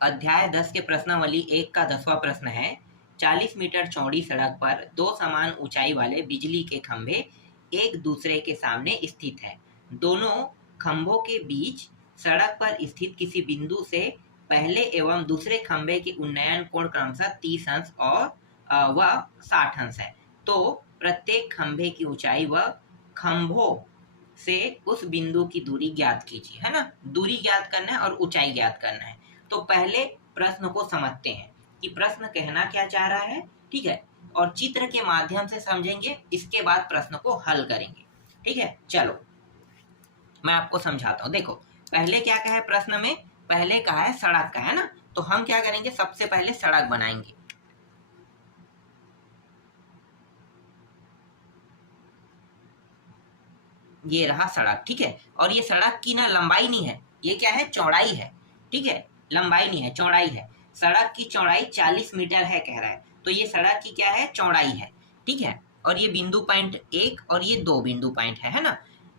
अध्याय 10 के प्रश्नावली 1 का 10वां प्रश्न है। 40 मीटर चौड़ी सड़क पर दो समान ऊंचाई वाले बिजली के खंभे एक दूसरे के सामने स्थित है। दोनों खंभों के बीच सड़क पर स्थित किसी बिंदु से पहले एवं दूसरे खंभे के उन्नयन कोण क्रमशः 30 अंश और व 60 अंश है। तो प्रत्येक खंभे की ऊंचाई व खंभों से उस बिंदु की दूरी ज्ञात कीजिए, है ना। दूरी ज्ञात करना है और ऊंचाई ज्ञात करना है। तो पहले प्रश्न को समझते हैं कि प्रश्न कहना क्या चाह रहा है, ठीक है, और चित्र के माध्यम से समझेंगे, इसके बाद प्रश्न को हल करेंगे, ठीक है। चलो मैं आपको समझाता हूं। देखो पहले क्या कहा है प्रश्न में, पहले कहा है सड़क का, है ना। तो हम क्या करेंगे, सबसे पहले सड़क बनाएंगे। ये रहा सड़क, ठीक है। और ये सड़क की ना लंबाई नहीं है, ये क्या है, चौड़ाई है, ठीक है। लंबाई नहीं है, चौड़ाई है। सड़क की चौड़ाई 40 मीटर है कह रहा है, तो ये सड़क की क्या है, चौड़ाई है, ठीक है। और ये बिंदु पॉइंट 1 और ये 2 बिंदु पॉइंट है ना।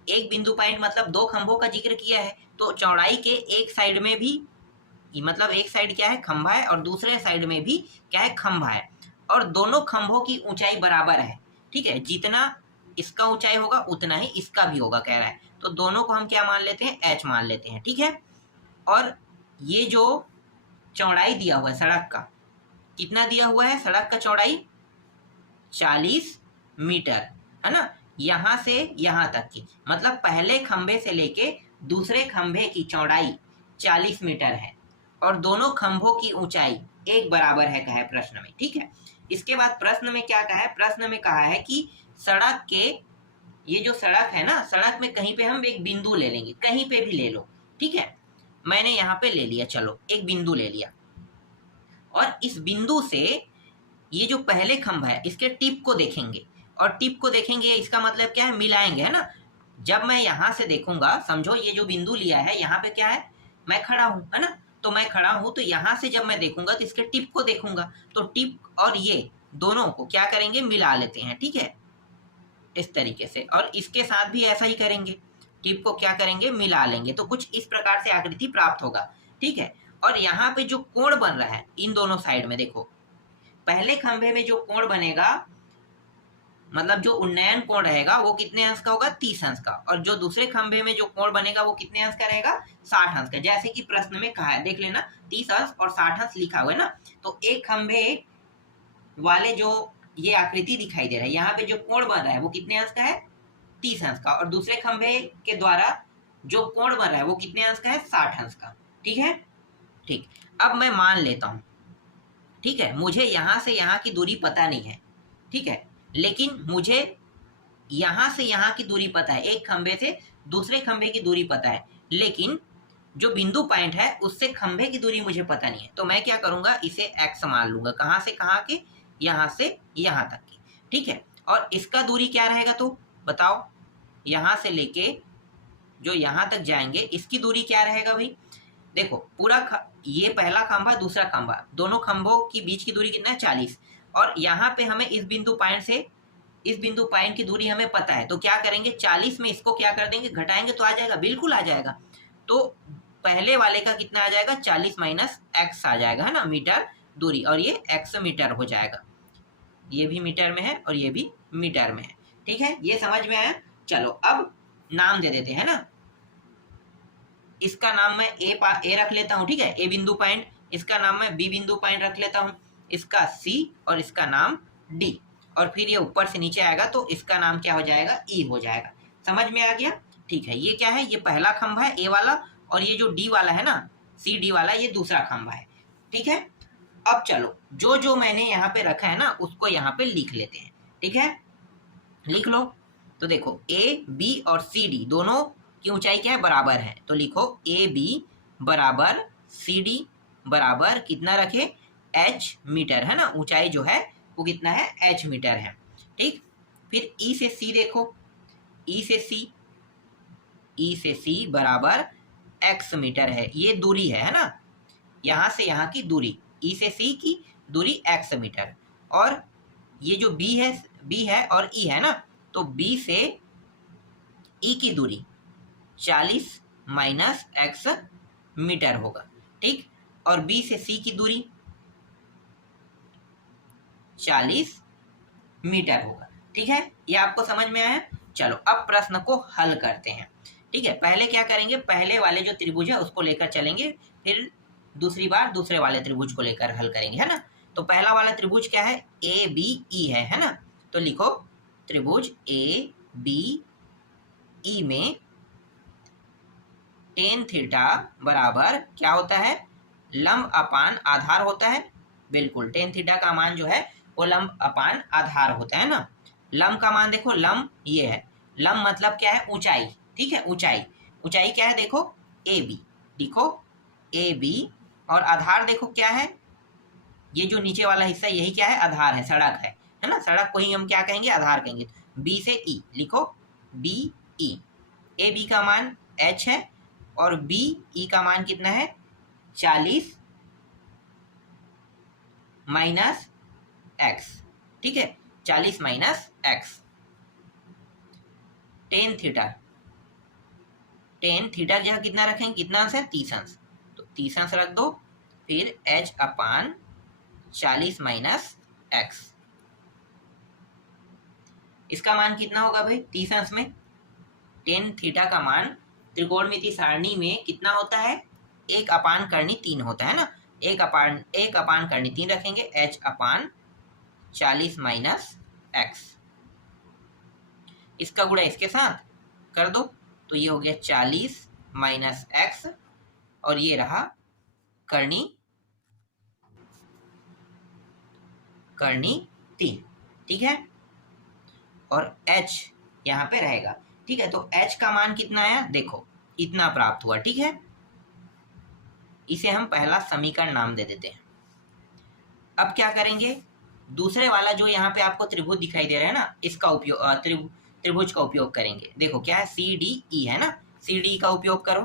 एक बिंदु पॉइंट मतलब 2 खंभों का जिक्र किया है, तो चौड़ाई के एक साइड में भी, मतलब एक साइड क्या है, खंभा है, और दूसरे साइड में भी क्या है, खंभा है। और दोनों खंभों की ऊंचाई बराबर है, ठीक है। जितना इसका ऊंचाई होगा उतना ही इसका भी होगा कह रहा है। तो दोनों को हम क्या मान लेते हैं, h मान लेते हैं, ठीक है। और ये जो चौड़ाई दिया हुआ है सड़क का, कितना दिया हुआ है सड़क का चौड़ाई, 40 मीटर, है ना। यहां से यहां तक की, मतलब पहले खंभे से लेके दूसरे खंभे की चौड़ाई 40 मीटर है, और दोनों खंभों की ऊंचाई एक बराबर है कहा है प्रश्न में, ठीक है। इसके बाद प्रश्न में क्या कहा है, प्रश्न में कहा है कि सड़क के, ये जो सड़क है ना, सड़क में कहीं पे हम एक बिंदु ले लेंगे, कहीं पे भी ले लो, ठीक है। मैंने यहाँ पे ले लिया, चलो एक बिंदु ले लिया, और इस बिंदु से ये जो पहले खंभा है इसके टिप को देखेंगे, और टिप को देखेंगे इसका मतलब क्या है, मिलाएंगे, है ना। जब मैं यहां से देखूंगा, समझो ये जो बिंदु लिया है यहाँ पे क्या है, मैं खड़ा हूं, है ना। तो मैं खड़ा हूं, तो यहां से जब मैं देखूंगा तो इसके टिप को देखूंगा, तो टिप और ये दोनों को क्या करेंगे, मिला लेते हैं, ठीक है, इस तरीके से। और इसके साथ भी ऐसा ही करेंगे, टिप को क्या करेंगे, मिला लेंगे, तो कुछ इस प्रकार से आकृति प्राप्त होगा, ठीक है। और यहाँ पे जो कोण बन रहा है इन दोनों साइड में, देखो पहले खंभे में जो कोण बनेगा, मतलब जो उन्नयन कोण रहेगा वो कितने अंश का होगा, 30 अंश का। और जो दूसरे खंभे में जो कोण बनेगा वो कितने अंश का रहेगा, 60 अंश का। जैसे कि प्रश्न में कहा है, देख लेना, 30 अंश और 60 अंश लिखा हुआ है ना। तो एक खंभे वाले जो ये आकृति दिखाई दे रहा है, यहाँ पे जो कोण बन रहा है वो कितने अंश का है, 30 अंश का। और दूसरे खंभे के द्वारा जो कोण बन रहा है वो कितने अंश का है, 60 अंश का, ठीक है। ठीक, अब मैं मान लेता हूं, ठीक है, मुझे यहां से यहां की दूरी पता नहीं है, ठीक है, लेकिन मुझे यहां से यहां की दूरी पता है, एक खंभे से दूसरे खंभे की दूरी पता है, लेकिन जो बिंदु पॉइंट है उससे खंभे की दूरी मुझे पता नहीं है। तो मैं क्या करूंगा, इसे x मान लूंगा, कहां से कहां के, यहां से यहां तक की, ठीक है। और इसका दूरी क्या रहेगा, तो बताओ, यहां से लेके जो यहां तक जाएंगे इसकी दूरी क्या रहेगा भाई। देखो पूरा ये पहला खंभा दूसरा खंभा, दोनों खंभों की बीच की दूरी कितना है, 40। और यहाँ पे हमें इस बिंदु पॉइंट से इस बिंदु पॉइंट की दूरी हमें पता है, तो क्या करेंगे, 40 में इसको क्या कर देंगे, घटाएंगे तो आ जाएगा, बिल्कुल आ जाएगा। तो पहले वाले का कितना आ जाएगा, 40 माइनस एक्स आ जाएगा, है ना, मीटर दूरी, और ये एक्स मीटर हो जाएगा। ये भी मीटर में है और ये भी मीटर में है, ठीक है, ये समझ में आया। चलो अब नाम दे देते हैं ना, इसका नाम मैं ए रख लेता हूं, ठीक है, ए बिंदु पॉइंट, इसका नाम मैं बी बिंदु पॉइंट रख लेता हूं, इसका सी और इसका नाम डी। और फिर ये ऊपर से नीचे आएगा तो इसका नाम क्या हो जाएगा, ई हो जाएगा। समझ में आ गया, ठीक है। ये क्या है, ये पहला खंभा है ए वाला, और ये जो डी वाला है ना, सी डी वाला, ये दूसरा खंभा है, ठीक है। अब चलो जो जो मैंने यहाँ पे रखा है ना उसको यहाँ पे लिख लेते हैं, ठीक है, लिख लो। तो देखो ए बी और सी डी दोनों की ऊंचाई क्या है, बराबर है, तो लिखो ए बी बराबर सी डी बराबर कितना रखे, एच मीटर, है ना। ऊंचाई जो है वो कितना है, एच मीटर है, ठीक। फिर ई से सी देखो, ई से सी बराबर एक्स मीटर है, ये दूरी है ना, यहां से यहां की दूरी, ई से सी की दूरी एक्स मीटर। और ये जो बी है और ई है ना, तो बी से ई की दूरी 40 माइनस एक्स मीटर होगा, ठीक। और बी से सी की दूरी 40 मीटर होगा। ठीक है, ये आपको समझ में आया। चलो अब प्रश्न को हल करते हैं। ठीक है, पहले क्या करेंगे, पहले वाले जो त्रिभुज है उसको लेकर चलेंगे, फिर दूसरी बार दूसरे वाले त्रिभुज को लेकर हल करेंगे, है ना। तो पहला वाला त्रिभुज क्या है, ए बी ई है ना। तो लिखो त्रिभुज ए बी ई में टेन थीटा बराबर क्या होता है, लंब अपान आधार होता है। बिल्कुल, टेन थीटा का मान जो है वो लंब अपान आधार होता है ना। लंब का मान देखो, लंब ये है, लंब मतलब क्या है, ऊंचाई। ठीक है, ऊंचाई, ऊंचाई क्या है देखो, ए बी, लिखो ए बी। और आधार देखो क्या है, ये जो नीचे वाला हिस्सा यही क्या है, आधार है, सड़क है ना। सड़क को ही हम क्या कहेंगे, आधार कहेंगे। बी से ई, लिखो बी ई। ए बी का मान h है और बी ई का मान कितना है, 40 माइनस एक्स। ठीक है, 40 minus x. Tan theta, tan theta जगह कितना रखेंगे, कितना अंश है, 30 अंश। तो 30 अंश रख दो, फिर h अपान 40 माइनस एक्स। इसका मान कितना होगा भाई, 30 अंश में टेन थीटा का मान त्रिकोणमिति सारणी में कितना होता है, 1 अपान करनी 3 होता है ना। 1 अपान करनी 3 रखेंगे, h अपान 40 माइनस एक्स। इसका गुणा इसके साथ कर दो, तो ये हो गया 40 माइनस एक्स, और ये रहा करनी 3। ठीक है, और h यहाँ पे रहेगा। ठीक है, तो h का मान कितना आया, देखो इतना प्राप्त हुआ। ठीक है, इसे हम पहला समीकरण नाम दे देते हैं। अब क्या करेंगे, दूसरे वाला जो यहाँ पे आपको त्रिभुज दिखाई दे रहा है ना, इसका उपयोग त्रिभुज का उपयोग करेंगे। देखो क्या है, सी डी ई है ना, सी डी का उपयोग करो।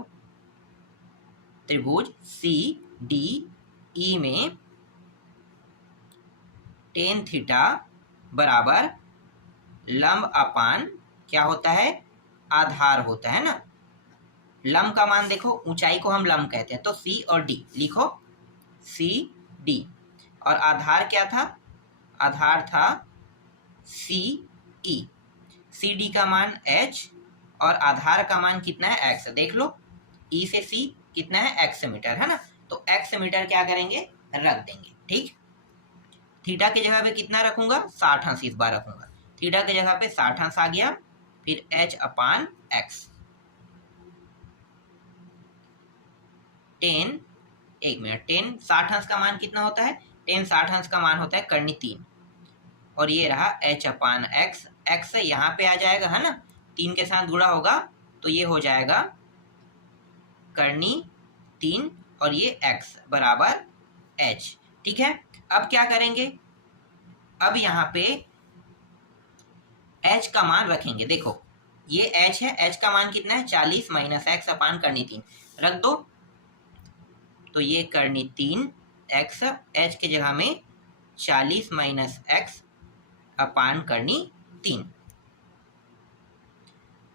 त्रिभुज सी डी ई में टेन थीटा बराबर लंब अपान क्या होता है, आधार होता है ना। लंब का मान देखो, ऊंचाई को हम लंब कहते हैं, तो सी और डी लिखो, सी डी। और आधार क्या था, आधार था सी ई। सी डी का मान h और आधार का मान कितना है, x। देख लो e से c कितना है, x मीटर है ना। तो x मीटर क्या करेंगे, रख देंगे। ठीक, थीटा की जगह पे कितना रखूंगा, 60 अंश इस बार रखूंगा। थीटा की जगह पे 60 अंश आ गया, फिर h अपान एक्स। 10, एक मिनट, 10 60 अंश का मान कितना होता है, 10 60 अंश का मान होता है करनी 3, और ये रहा h अपान एक्स। एक्स यहाँ पे आ जाएगा है ना, 3 के साथ गुणा होगा तो ये हो जाएगा करनी 3, और ये x बराबर h। ठीक है, अब क्या करेंगे, अब यहाँ पे h का मान रखेंगे। देखो ये h है, h का मान कितना है, 40 माइनस एक्स अपान करनी 3 रख दो, तो ये करनी 3 x, h की जगह में 40 माइनस एक्स अपान करनी 3।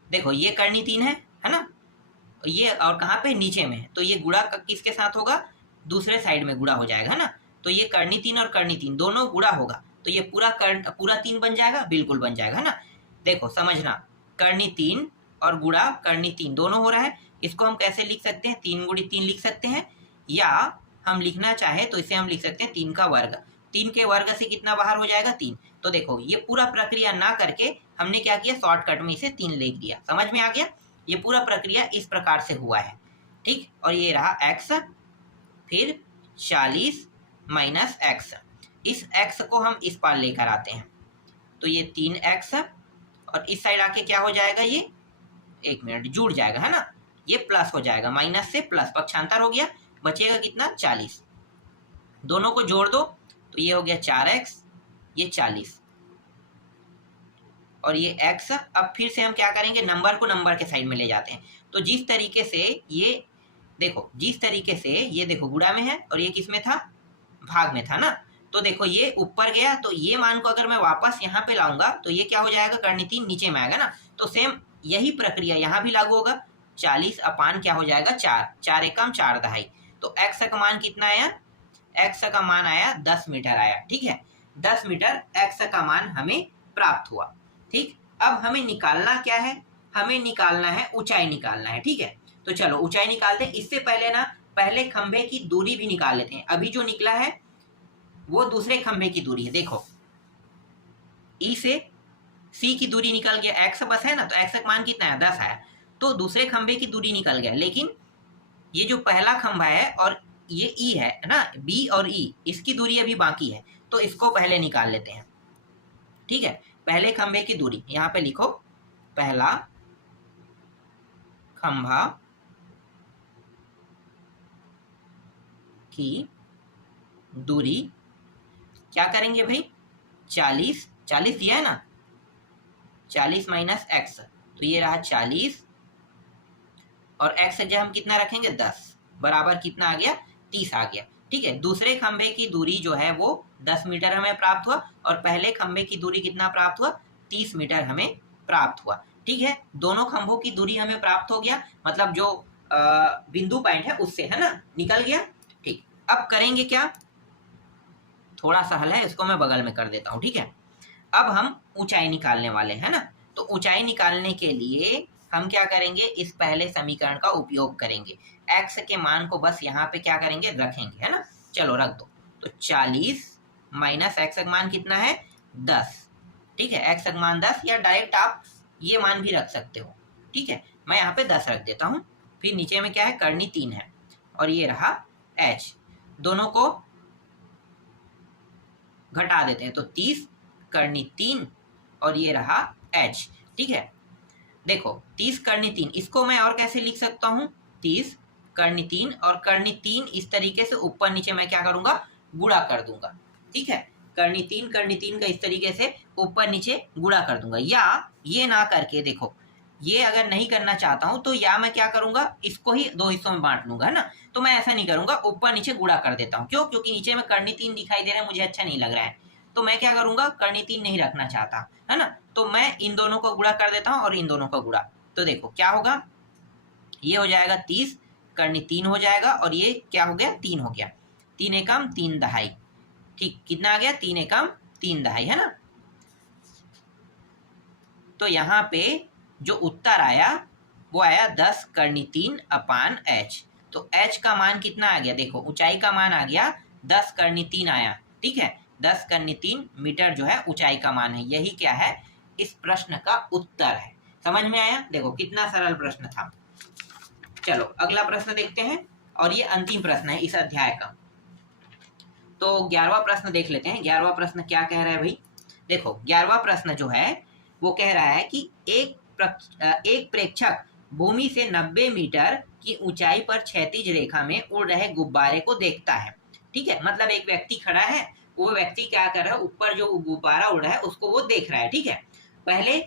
देखो ये करनी 3 है ना, ये और कहाँ पे, नीचे में है, तो ये गुणा किसके साथ होगा, दूसरे साइड में गुणा हो जाएगा है ना। तो ये करनी 3 और करनी 3 दोनों गुणा होगा, तो ये पूरा 3 बन जाएगा, बिल्कुल बन जाएगा है ना। देखो समझना, करनी 3 और गुणा करनी 3 दोनों हो रहा है। इसको हम कैसे लिख सकते हैं, 3 गुणी 3 लिख सकते हैं, या हम लिखना चाहे तो इसे हम लिख सकते हैं 3 का वर्ग। 3 के वर्ग से कितना बाहर हो जाएगा, 3। तो देखो ये पूरा प्रक्रिया ना करके हमने क्या किया, शॉर्टकट में इसे 3 लिख दिया। समझ में आ गया, ये पूरा प्रक्रिया इस प्रकार से हुआ है। ठीक, और ये रहा x, फिर 40 माइनस एक्स। इस x को हम इस पार लेकर आते हैं, तो ये 3x, और इस साइड आके क्या हो जाएगा, ये एक मिनट जुड़ जाएगा है ना, ये प्लस हो जाएगा, माइनस से प्लस पक्षांतर हो गया, बचेगा कितना, 40। दोनों को जोड़ दो तो ये हो गया 4x, ये 40, और ये x। अब फिर से हम क्या करेंगे, नंबर को नंबर के साइड में ले जाते हैं। तो जिस तरीके से ये देखो, जिस तरीके से ये देखो गुणा में है और ये किस में था, भाग में था ना। तो देखो ये ऊपर गया, तो ये मान को अगर मैं वापस यहाँ पे लाऊंगा तो ये क्या हो जाएगा, करनी 3 नीचे में आएगा ना। तो सेम यही प्रक्रिया यहाँ भी लागू होगा, 40 अपान क्या हो जाएगा, 4, 4 एकम 4 दहाई। तो x का मान कितना आया, x का मान आया 10 मीटर आया। ठीक है, 10 मीटर x का मान हमें प्राप्त हुआ। ठीक, अब हमें निकालना क्या है, हमें निकालना है ऊंचाई निकालना है। ठीक है, तो चलो ऊंचाई निकालते हैं। इससे पहले ना पहले खंभे की दूरी भी निकाल लेते हैं। अभी जो निकला है वो दूसरे खंभे की दूरी है। देखो ई से सी की दूरी निकल गया, एक्स बस है ना, तो एक्स का मान कितना है 10 आया, तो दूसरे खंभे की दूरी निकल गया। लेकिन ये जो पहला खंभा है और ये ई है ना, बी और ई, इसकी दूरी अभी बाकी है, तो इसको पहले निकाल लेते हैं। ठीक है, पहले खंभे की दूरी यहाँ पे लिखो, पहला खंभा की दूरी क्या करेंगे भाई, 40 दिया है ना, 40 माइनस एक्स, तो ये रहा 40 और एक्स जब हम कितना रखेंगे 10 बराबर कितना आ गया 30 आ गया। ठीक है, दूसरे खंभे की दूरी जो है वो 10 मीटर हमें प्राप्त हुआ और पहले खंभे की दूरी कितना प्राप्त हुआ 30 मीटर हमें प्राप्त हुआ। ठीक है, दोनों खंभों की दूरी हमें प्राप्त हो गया, मतलब जो बिंदु पॉइंट है उससे, है ना, निकल गया। ठीक, अब करेंगे क्या, थोड़ा सा हल है, इसको मैं बगल में कर देता हूँ। ठीक है, अब हम ऊंचाई निकालने वाले हैं ना, तो ऊंचाई निकालने के लिए हम क्या करेंगे, इस पहले समीकरण का उपयोग करेंगे। x के मान को बस यहाँ पे क्या करेंगे, रखेंगे, है ना, चलो रख दो। तो 40 माइनस एक्स का मान कितना है 10। ठीक है, x का मान 10 या डायरेक्ट आप ये मान भी रख सकते हो। ठीक है, मैं यहाँ पे 10 रख देता हूँ। फिर नीचे में क्या है, कर्णी 3 है और ये रहा h, दोनों को घटा देते हैं तो 30 कर्णी 3 और ये रहा h। ठीक है, देखो 30 कर्णी 3, इसको मैं और कैसे लिख सकता हूँ, 30 कर्णी 3 और कर्णी 3 इस तरीके से ऊपर नीचे मैं क्या करूंगा, गुणा कर दूंगा। ठीक है, कर्णी 3 का इस तरीके से ऊपर नीचे गुणा कर दूंगा, या ये ना करके देखो, ये अगर नहीं करना चाहता हूं तो या मैं क्या करूंगा, इसको ही दो हिस्सों में बांट लूंगा, है ना, तो मैं ऐसा नहीं करूंगा, ऊपर नीचे गुणा कर देता हूँ। क्यों, क्योंकि नीचे में कर्णी 3 दिखाई दे रहा है, मुझे अच्छा नहीं लग रहा है, तो मैं क्या करूंगा, कर्णी 3 नहीं रखना चाहता, है ना, तो मैं इन दोनों को गुणा कर देता हूँ और इन दोनों को गुणा, तो देखो क्या होगा, ये हो जाएगा 30 कर्णी 3 हो जाएगा और ये क्या हो गया 3 हो गया, 3 एकम 3 दहाई। ठीक, कितना आ गया 3 एकम 3 दहाई, है ना। तो यहाँ पे जो उत्तर आया वो आया 10 कर्णी 3 अपान h। तो h का मान कितना आ गया, देखो ऊंचाई का मान आ गया 10 कर्णी 3 आया। ठीक है, 10 कर्णी 3 मीटर जो है ऊंचाई का मान है। यही क्या है, इस प्रश्न का उत्तर है। समझ में आया, देखो कितना सरल प्रश्न था। चलो अगला प्रश्न देखते हैं और ये अंतिम प्रश्न है इस अध्याय का। तो 11वां प्रश्न देख लेते हैं। 11वां प्रश्न क्या कह रहा है भाई, देखो 11वां प्रश्न जो है वो कह रहा है कि एक प्रेक्षक भूमि से 90 मीटर की ऊंचाई पर क्षैतिज रेखा में उड़ रहे गुब्बारे को देखता है। ठीक है, मतलब एक व्यक्ति खड़ा है, वो व्यक्ति क्या कर रहा है, ऊपर जो गुब्बारा उड़ रहा है उसको वो देख रहा है। ठीक है, पहले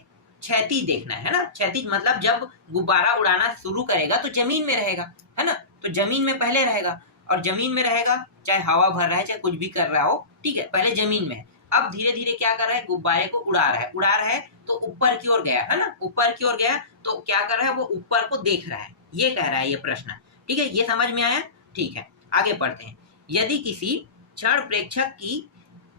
क्षैतिज देखना है ना, क्षैतिज मतलब जब गुब्बारा उड़ाना शुरू करेगा तो जमीन में रहेगा, है ना, तो जमीन में पहले रहेगा और जमीन में रहेगा, चाहे हवा भर रहा है चाहे कुछ भी कर रहा हो। ठीक है, पहले जमीन में है, अब धीरे धीरे क्या कर रहा है, गुब्बारे को उड़ा रहा है तो ऊपर की ओर गया, है ना, ऊपर की ओर गया तो क्या कर रहा है, वो ऊपर को देख रहा है, ये कह रहा है ये प्रश्न। ठीक है, ये समझ में आया। ठीक है, आगे पढ़ते हैं। यदि किसी क्षण प्रेक्षक की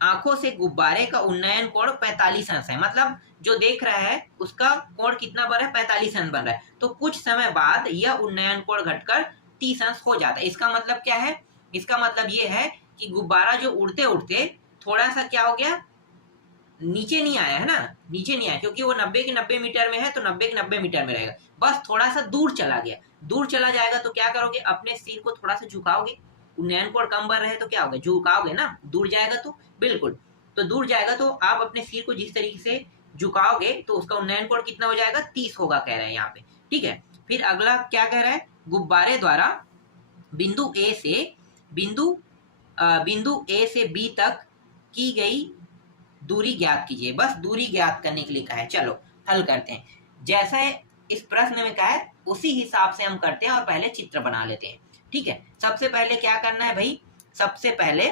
आंखों से गुब्बारे का उन्नयन कोण 45 अंश है, मतलब जो देख रहा है उसका कोण कितना बन रहा है, 45 अंश बन रहा है, तो कुछ समय बाद यह उन्नयन कोण घटकर 30 अंश हो जाता है। इसका मतलब क्या है, इसका मतलब ये है कि गुब्बारा जो उड़ते उड़ते थोड़ा सा क्या हो गया, नीचे नहीं आया, है ना, नीचे नहीं आया, क्योंकि वो 90 के 90 मीटर में है तो 90 के 90 मीटर में रहेगा, बस थोड़ा सा दूर चला गया। दूर चला जाएगा तो क्या करोगे, अपने सिर को थोड़ा सा झुकाओगे, उन्नयन कोण कम बढ़ रहे तो क्या होगा, झुकाओगे ना, दूर जाएगा तो, बिल्कुल, तो दूर जाएगा तो आप अपने सिर को जिस तरीके से झुकाओगे तो उसका उन्नयन कोण कितना हो जाएगा, 30 होगा कह रहे हैं यहाँ पे। ठीक है, फिर अगला क्या कह रहा है, गुब्बारे द्वारा बिंदु ए से बी तक की गई दूरी ज्ञात कीजिए। बस दूरी ज्ञात करने के लिए कहा है। चलो हल करते हैं, जैसा इस प्रश्न में कहा है उसी हिसाब से हम करते हैं और पहले चित्र बना लेते हैं। ठीक है, सबसे पहले क्या करना है भाई, सबसे पहले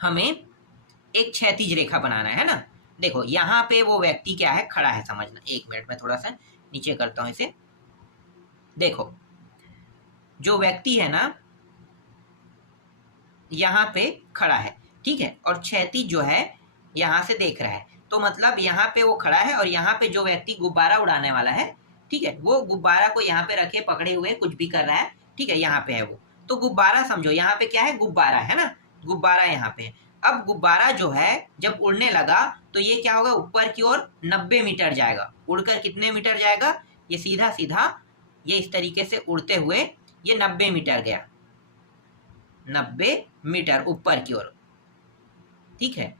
हमें एक क्षैतिज रेखा बनाना है ना। देखो यहाँ पे वो व्यक्ति क्या है, खड़ा है, समझना, एक मिनट में थोड़ा सा नीचे करता हूं इसे। देखो जो व्यक्ति है ना यहाँ पे खड़ा है, ठीक है, और क्षैतिज जो है यहाँ से देख रहा है। तो मतलब यहाँ पे वो खड़ा है और यहाँ पे जो व्यक्ति गुब्बारा उड़ाने वाला है, ठीक है, वो गुब्बारा को यहाँ पे रखे पकड़े हुए कुछ भी कर रहा है, ठीक है, यहाँ पे है वो। तो गुब्बारा समझो, यहाँ पे क्या है, गुब्बारा है ना, गुब्बारा यहाँ पे। अब गुब्बारा जो है जब उड़ने लगा तो ये क्या होगा, ऊपर की ओर 90 मीटर जाएगा। उड़कर कितने मीटर जाएगा, ये सीधा सीधा ये इस तरीके से उड़ते हुए ये 90 मीटर गया, 90 मीटर ऊपर की ओर, ठीक है।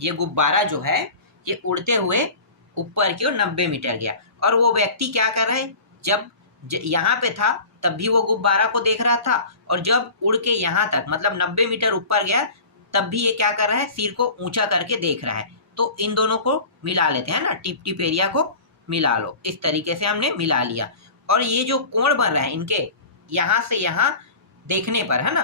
ये गुब्बारा जो है ये उड़ते हुए ऊपर की ओर 90 मीटर गया। और वो व्यक्ति क्या कर रहा है, जब यहाँ पे था तब भी वो गुब्बारा को देख रहा था, और जब उड़ के यहाँ तक मतलब 90 मीटर ऊपर गया तब भी ये क्या कर रहा है, सिर को ऊंचा करके देख रहा है। तो इन दोनों को मिला लेते हैं ना, टिप टिप एरिया को मिला लो। इस तरीके से हमने मिला लिया। और ये जो कोण बन रहा है इनके यहाँ से यहाँ देखने पर, है ना,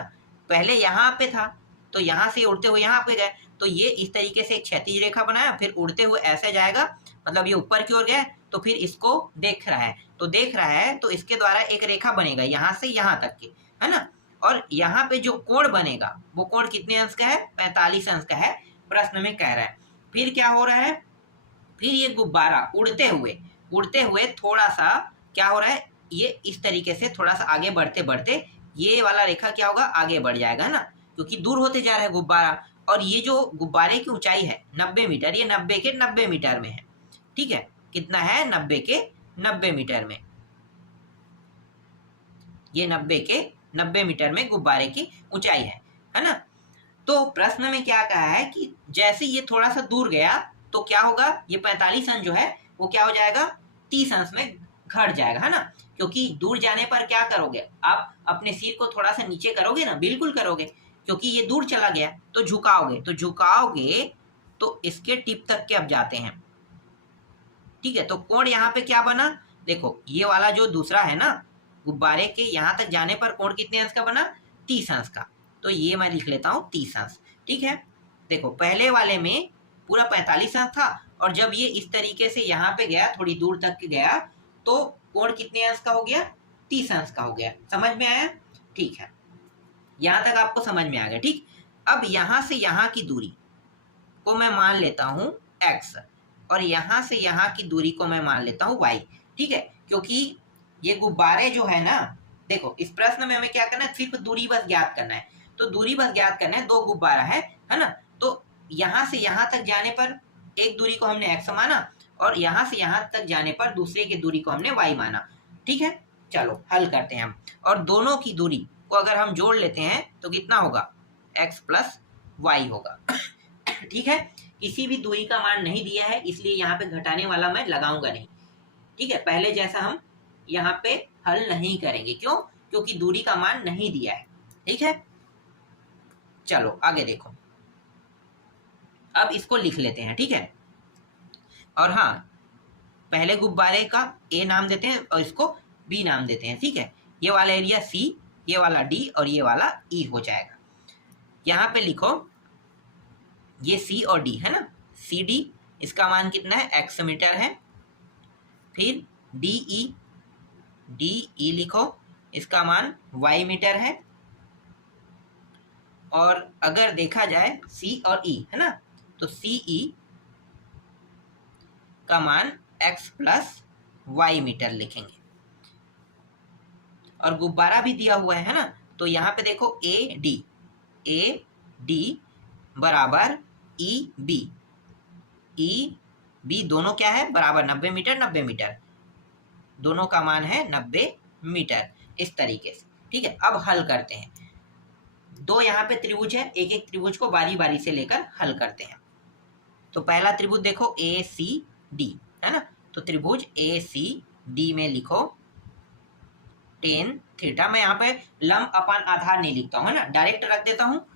पहले यहाँ पे था तो यहाँ से उड़ते हुए यहाँ पे गए, तो ये इस तरीके से एक क्षैतिज रेखा बनाया, फिर उड़ते हुए ऐसे जाएगा, मतलब ये ऊपर की ओर गया, तो फिर इसको देख रहा है, तो देख रहा है तो इसके द्वारा एक रेखा बनेगा यहाँ से यहाँ तक की, है ना। और यहाँ पे जो कोण बनेगा वो कोण कितने अंश का है, 45 अंश का है, प्रश्न में कह रहा है। फिर क्या हो रहा है, फिर ये गुब्बारा उड़ते हुए थोड़ा सा क्या हो रहा है, ये इस तरीके से थोड़ा सा आगे बढ़ते बढ़ते ये वाला रेखा क्या होगा, आगे बढ़ जाएगा ना, क्योंकि दूर होते जा रहा है गुब्बारा। और ये जो गुब्बारे की ऊंचाई है 90 मीटर, ये 90 के 90 मीटर में है, ठीक है, कितना है, 90 के 90 मीटर में, ये 90 के 90 मीटर में गुब्बारे की ऊंचाई है ना। तो प्रश्न में क्या कहा है कि जैसे ये थोड़ा सा दूर गया तो क्या होगा, ये 45 अंश जो है वो क्या हो जाएगा, 30 अंश में घट जाएगा, है ना। क्योंकि दूर जाने पर क्या करोगे, आप अपने सिर को थोड़ा सा नीचे करोगे ना, बिल्कुल करोगे, क्योंकि ये दूर चला गया तो झुकाओगे, तो इसके टिप तक के अब जाते हैं, ठीक है। तो कोण यहाँ पे क्या बना, देखो ये वाला जो दूसरा है ना, गुब्बारे के यहाँ तक जाने पर कोण कितने अंश का बना, 30 अंश का। तो ये मैं लिख लेता हूँ 30 अंश, ठीक है। देखो पहले वाले में पूरा 45 अंश था, और जब ये इस तरीके से यहाँ पे गया, थोड़ी दूर तक गया, तो कोण कितने अंश का हो गया, 30 अंश का हो गया। समझ में आया, ठीक है, यहाँ तक आपको समझ में आ गया, ठीक। अब यहाँ से यहाँ की दूरी को मैं मान लेता हूँ x, और यहाँ से यहाँ की दूरी को मैं मान लेता हूँ y, ठीक है। क्योंकि ये गुब्बारे जो है ना, देखो इस प्रश्न में हमें क्या करना है, सिर्फ दूरी बस ज्ञात करना है। तो दूरी बस ज्ञात करना है, 2 गुब्बारा है ना। तो यहाँ से यहाँ तक जाने पर एक दूरी को हमने x माना, और यहाँ से यहाँ तक जाने पर दूसरे की दूरी को हमने y माना, ठीक है। चलो हल करते हैं हम, और दोनों की दूरी को अगर हम जोड़ लेते हैं तो कितना होगा, x प्लस वाई होगा, ठीक है। किसी भी दूरी का मान नहीं दिया है, इसलिए यहाँ पे घटाने वाला मैं लगाऊंगा नहीं, ठीक है। पहले जैसा हम यहाँ पे हल नहीं करेंगे, क्यों, क्योंकि दूरी का मान नहीं दिया है, ठीक है। चलो आगे देखो, अब इसको लिख लेते हैं, ठीक है। और हाँ, पहले गुब्बारे का A नाम देते हैं और इसको B नाम देते हैं, ठीक है। ये वाला एरिया C, ये वाला D और ये वाला E हो जाएगा। यहाँ पे लिखो ये C और D है ना, CD इसका मान कितना है, x मीटर है। फिर DE लिखो, इसका मान y मीटर है। और अगर देखा जाए C और E है ना, तो CE का मान x प्लस वाई मीटर लिखेंगे। और गुब्बारा भी दिया हुआ है ना, तो यहाँ पे देखो ए डी बराबर ई बी दोनों क्या है, बराबर 90 मीटर 90 मीटर, दोनों का मान है 90 मीटर, इस तरीके से, ठीक है। अब हल करते हैं, 2 यहाँ पे त्रिभुज है, एक एक त्रिभुज को बारी बारी से लेकर हल करते हैं। तो पहला त्रिभुज देखो ACD है ना, तो त्रिभुज ACD में लिखो tan थीटा। मैं यहाँ पे लंब अपान आधार नहीं लिखता हूँ, है ना, डायरेक्ट रख देता हूँ,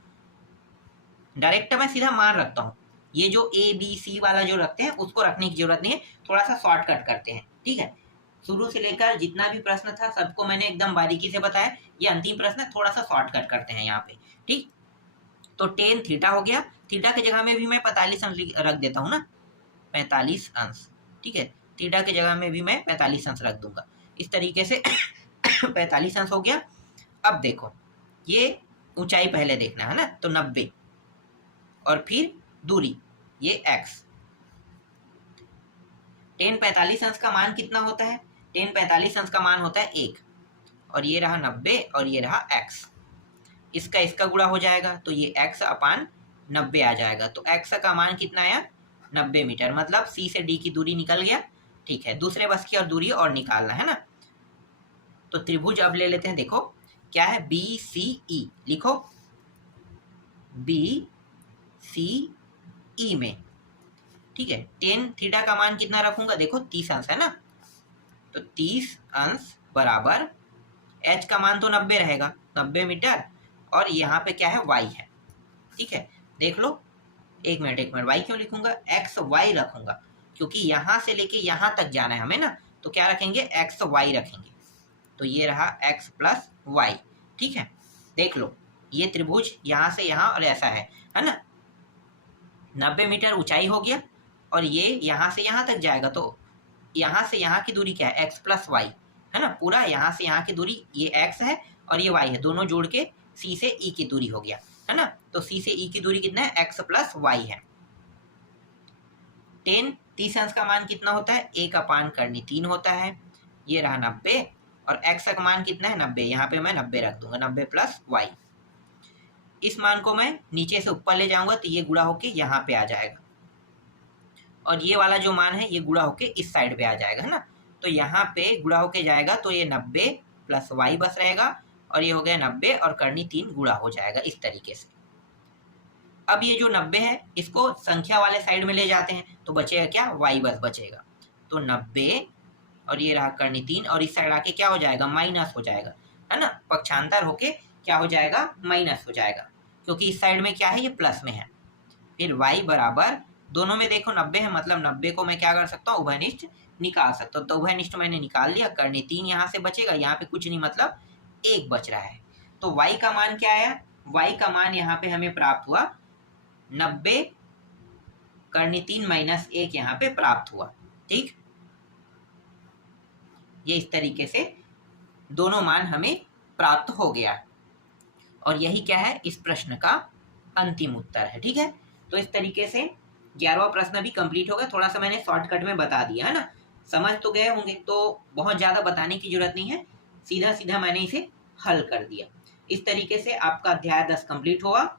डायरेक्ट मैं सीधा मान रखता हूँ। ये जो ABC वाला जो रखते हैं उसको रखने की जरूरत नहीं है, थोड़ा सा शॉर्टकट करते हैं, ठीक है। शुरू से लेकर जितना भी प्रश्न था सबको मैंने एकदम बारीकी से बताया, ये अंतिम प्रश्न है, थोड़ा सा शॉर्टकट करते हैं यहाँ पे, ठीक। तो tan थीटा हो गया, थीटा की जगह में भी मैं 45 अंश रख देता हूँ ना, 45 अंश, ठीक है। थीटा की जगह में भी मैं 45 अंश रख दूंगा, इस तरीके से 45 अंश हो गया। अब देखो ये ऊंचाई पहले देखना है ना, तो 90 और फिर दूरी ये x। tan 45 अंश का मान कितना होता है? tan 45 अंश का मान होता है 1, और ये रहा 90 और ये रहा x। इसका इसका गुणा हो जाएगा तो ये x अपान 90 आ जाएगा। तो x का मान कितना आया? 90 मीटर, मतलब C से D की दूरी निकल गया। ठीक है, दूसरे बस की और दूरी और निकालना है ना। तो त्रिभुज अब ले लेते हैं, देखो क्या है, BCE लिखो, BCE में, ठीक है, tan थीटा का मान कितना रखूंगा? देखो 30 अंश है ना, तो 30 अंश बराबर h का मान तो 90 रहेगा, 90 मीटर, और यहाँ पे क्या है, y है। ठीक है, देख लो, एक मिनट y क्यों लिखूंगा? x y रखूंगा, क्योंकि यहाँ से लेके यहाँ तक जाना है हमें ना, तो क्या रखेंगे? x y रखेंगे। तो ये रहा x प्लस y। ठीक है, देख लो, ये त्रिभुज यहाँ से यहाँ और ऐसा है ना, 90 मीटर ऊंचाई हो गया, और ये यहाँ से यहाँ तक जाएगा, तो यहाँ से यहाँ की दूरी क्या है? x प्लस वाई है ना, पूरा यहाँ से यहाँ की दूरी ये x है और ये y है, दोनों जोड़ के C से E की दूरी हो गया है ना। तो C से E की दूरी कितना है? x प्लस वाई है। tan 30 अंश का मान कितना होता है? 1 अपान करनी 3 होता है। ये रहा 90, और x का मान कितना है? 90, यहाँ पे मैं 90 रख दूंगा, 90 प्लस वाई। इस मान को मैं नीचे से ऊपर ले जाऊंगा तो ये गुणा होके यहाँ पे आ जाएगा, और ये वाला जो मान है ये गुणा होके इस साइड पे आ जाएगा है ना। तो यहाँ पे गुणा होके जाएगा, तो ये 90 प्लस वाई बस रहेगा, और ये हो गया 90 और करनी 3 गुणा हो जाएगा इस तरीके से। अब ये जो 90 है इसको संख्या वाले साइड में ले जाते हैं, तो बचेगा क्या? वाई बस बचेगा। तो 90 और ये रहा करनी 3, और इस साइड आके क्या हो जाएगा? माइनस हो जाएगा है ना, पक्षांतर होके क्या हो जाएगा? माइनस हो जाएगा, क्योंकि इस साइड में क्या है? ये प्लस में है। फिर y बराबर, दोनों में देखो 90 है, मतलब 90 को मैं क्या कर सकता हूँ? उभयनिष्ठ निकाल सकता हूँ। तो उभयनिष्ठ मैंने निकाल लिया, करनी 3 यहाँ से बचेगा, यहाँ पे कुछ नहीं, मतलब 1 बच रहा है। तो y का मान क्या आया? y का मान यहाँ पे हमें प्राप्त हुआ 90 करनी 3 माइनस 1 यहाँ पे प्राप्त हुआ। ठीक, ये इस तरीके से दोनों मान हमें प्राप्त हो गया, और यही क्या है? इस प्रश्न का अंतिम उत्तर है। ठीक है, तो इस तरीके से 11वां प्रश्न भी कंप्लीट हो गया। थोड़ा सा मैंने शॉर्टकट में बता दिया है ना, समझ तो गए होंगे, तो बहुत ज़्यादा बताने की जरूरत नहीं है, सीधा सीधा मैंने इसे हल कर दिया। इस तरीके से आपका अध्याय 10 कंप्लीट हुआ।